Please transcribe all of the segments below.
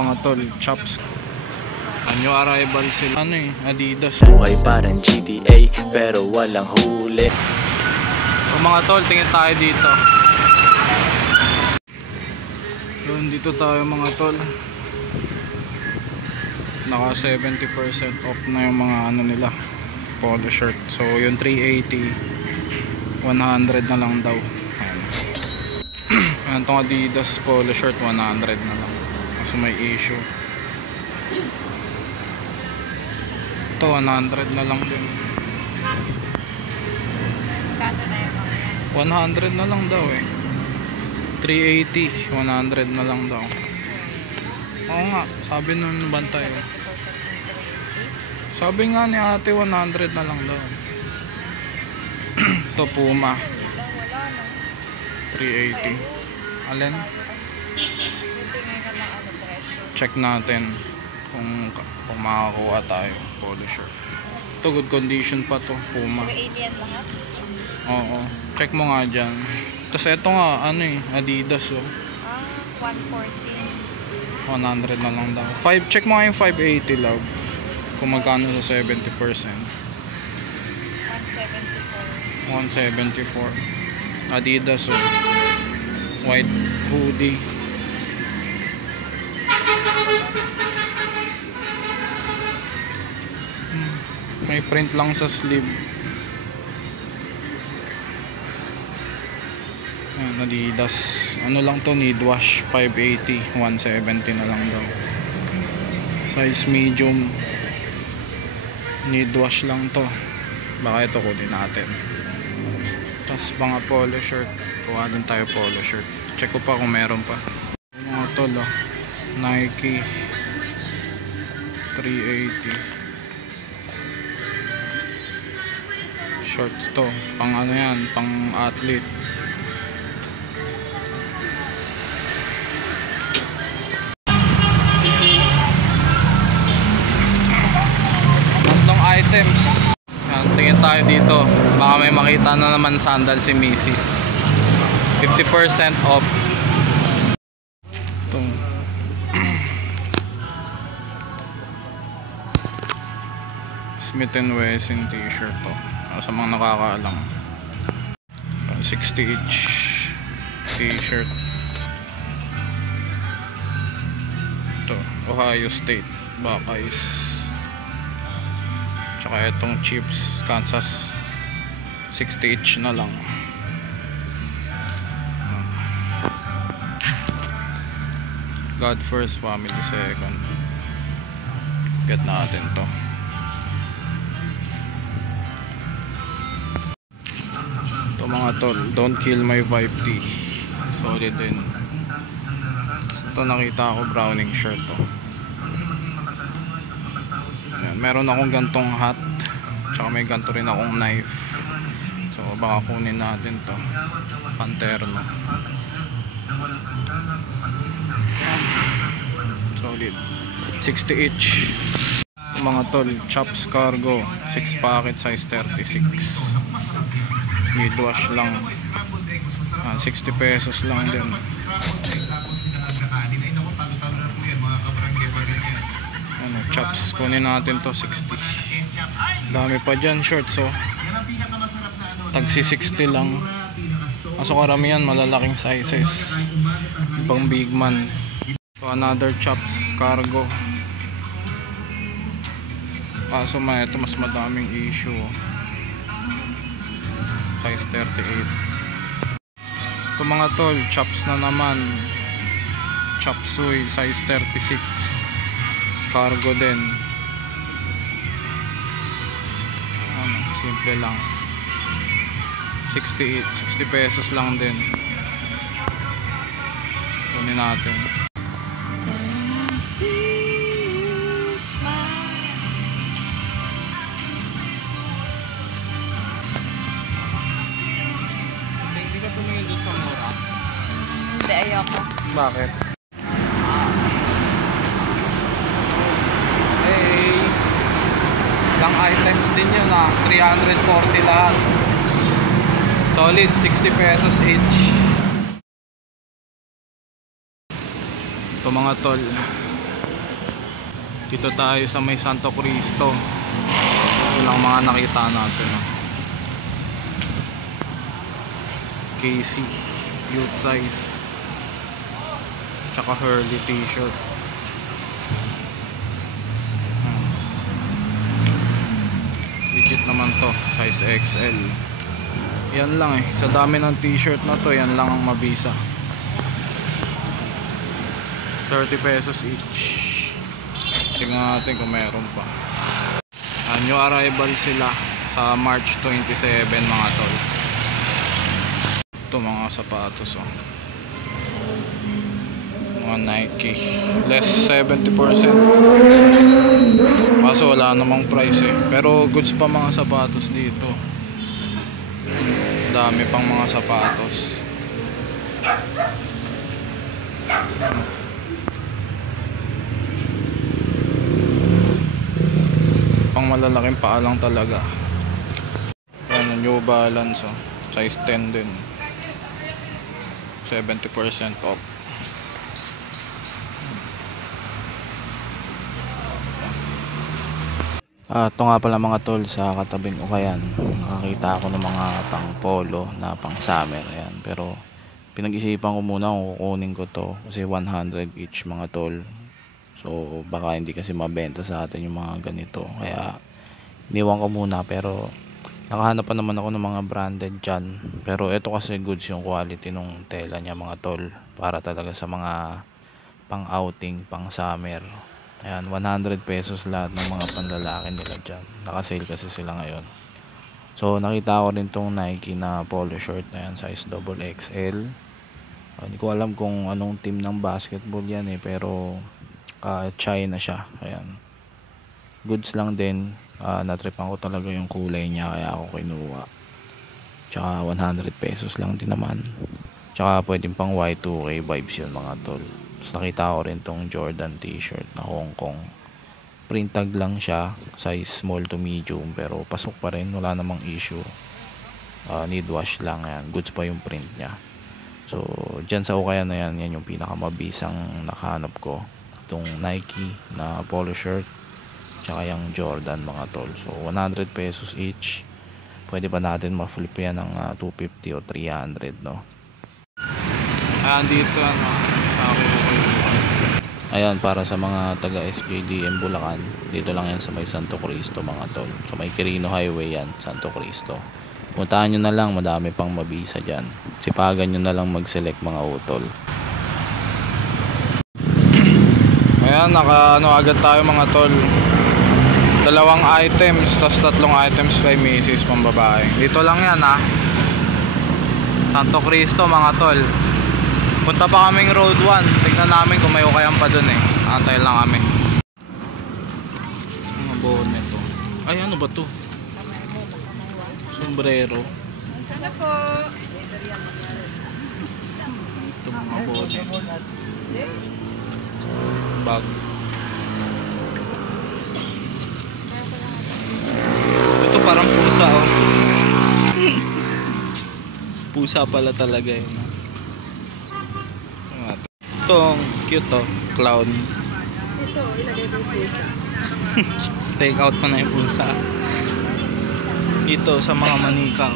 Mga tol, chops. New arrival sila. Ano eh, Adidas. Buhay parang GTA pero walang huli. So mga tol, tingin tayo dito. Doon dito tayo mga tol. Naka 70% off na yung mga ano nila, polo shirt. So yung 380, 100 na lang daw. Ayan tong Adidas polo shirt, 100 na lang. Kasi may issue. Ito 100 na lang din. 100 na lang daw eh. 380, 100 na lang daw. Oo nga, sabi nun bantay eh. Sabi nga ni ate 100 na lang daw. Ito Puma 380. Alin? Check natin kung makakuha tayo. Polo shirt. Ito good condition pa to, Puma. 380 yan lahat? Oo. Check mo nga dyan. Tapos ito nga, ano eh, Adidas oh. 140. 100 na lang daw. Check mo nga yung 580 love. Kung magkano sa 70%. 174. Adidas oh. White hoodie. May print lang sa sleeve. Ayan, Adidas. Ano lang to, need wash 580, 170 na lang daw. Size medium. Need wash lang to. Baka ito kunin natin. Tapos mga polo shirt. Kuha din tayo polo shirt. Check ko pa kung meron pa. Mga tol oh. Nike 380. Shorts to. Pang ano yan, pang athlete. Tatlong items. Yan, tingin tayo dito. Baka may makita na naman sandal si Mrs. 50% off. Ito. Smith & Wesson t-shirt to. Sa mga nakakaalam, 60 each t-shirt. Ito, Ohio State Buckeyes. Tsaka itong Chiefs Kansas, 60 each na lang. God first, family second. Get natin to. Mga tol, don't kill my vibe tee. Solid din. Ito nakita ako, Browning shirt to. Ayan, meron akong gantong hat. Tsaka may ganto rin akong knife. So baka kunin natin to. Panterno. Solid. 60 each. Mga tol, Chops Cargo 6 packet, size 36. Need wash lang. 60 pesos lang din. Ano, Chops, kunin natin to 60. Dami pa dyan shorts so. Tagsi 60 lang. Kaso karamihan malalaking sizes. Pang big man. So another Chops Cargo. Kaso ito mas madaming issue. Size 38. Ito mga tol, Chops na naman. Chopsuey, size 36. Cargo din. Simple lang. 60 pesos lang din. Kunin natin. Ayoko. Bakit? Hey, lang items din yun 340 lahat. Solid, 60 pesos each. Ito mga tol, Dito tayo sa may Santo Cristo. Ito lang mga nakita natin. KC youth size, tsaka Hurley t-shirt. Legit naman to, size XL. Yan lang sa dami ng t-shirt na to, yan lang ang mabisa. 30 pesos each. Tingnan natin kung meron pa. New arrival sila sa March 27 mga tol. Ito mga sapatos mga Nike, less 70%. Kaso wala namang price pero goods pa mga sapatos dito. Dami pang mga sapatos. Pang malalaking paa lang talaga. Yan, New Balance size 10 din, 70% off. Ito nga pala mga tol, sa katabing ukayan nakakita ako ng mga pang polo na pang summer. Ayan. Pero pinag-isipan ko muna kung kukunin ko to kasi 100 each mga tol. So baka hindi kasi mabenta sa atin yung mga ganito, kaya iniwan ko muna. Pero nakahanap pa naman ako ng mga branded dyan. Pero ito kasi goods yung quality ng tela niya mga tol, para talaga sa mga pang outing, pang summer. Ayan, 100 pesos lahat ng mga panlalaki nila dyan. Naka-sale kasi sila ngayon. So nakita ko rin tong Nike na polo shirt na yan, size XXL. Hindi ko alam kung anong team ng basketball yan pero China siya. Ayan, goods lang din. Natripan ko talaga yung kulay niya, kaya ako kinuha. Tsaka 100 pesos lang din naman. Tsaka pwedeng pang Y2K vibes yun mga tol. Tapos nakita ko rin tong Jordan t-shirt na Hong Kong. Print tag lang siya, size small to medium, pero pasok pa rin, wala namang issue. Need wash lang. Ayan, goods pa yung print niya. So dyan sa ukayan na yan yung pinakamabisang nakahanap ko. Itong Nike na polo shirt, tsaka yung Jordan mga tol. So 100 pesos each. Pwede pa natin ma-flip yan ng 250 o 300 no. Ayan dito sa akin. Ayan, para sa mga taga SJDM Bulacan, dito lang yan sa may Santo Cristo mga tol. So may Quirino Highway yan, Santo Cristo. Puntahan nyo na lang, madami pang mabisa dyan. Sipagan nyo na lang mag-select mga utol. Ayan, agad tayo mga tol. 2 items, tapos 3 items kay Mrs. pang babae. Dito lang yan Santo Cristo mga tol. Punta pa kaming Road 1. Tignan namin kung may ukayan pa dun Antay lang kami. Mga bonnet Ay, ano ba to? Sombrero. Sana po. Ito mga bonnet. Bag. Ito parang pusa Pusa pala talaga yun. Itong cute clown. Ito, ilagay ko pusa. Take out pa na yung pusa. Ito sa mga manika.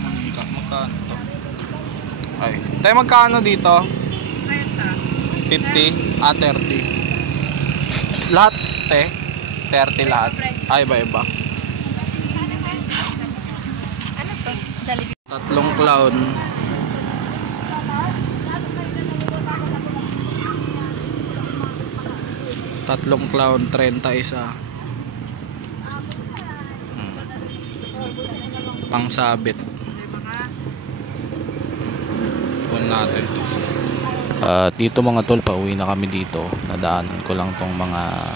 Manika, magkano to? Ay, tayo magkano dito? 50? 30. Lahat 30 lahat. Ay, iba-iba. Ano to? Jollibee. 3 clown. 3 clown, 30 isa. Pangsabit. Kunin natin to. Dito mga tol, pauwi na kami dito. Nadaanan ko lang tong mga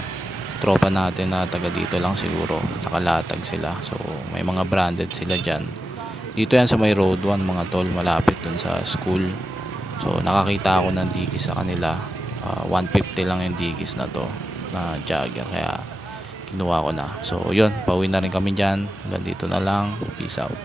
tropa natin na taga dito lang siguro. Nakalatag sila. So may mga branded sila dyan. Dito yan sa may Road 1 mga tol, malapit dun sa school. So nakakita ako ng digis sa kanila. 150 lang yung digis na to na jogger, kaya kinuha ko na. So yun, pauwi na rin kami dyan. Hanggang dito na lang. Peace out.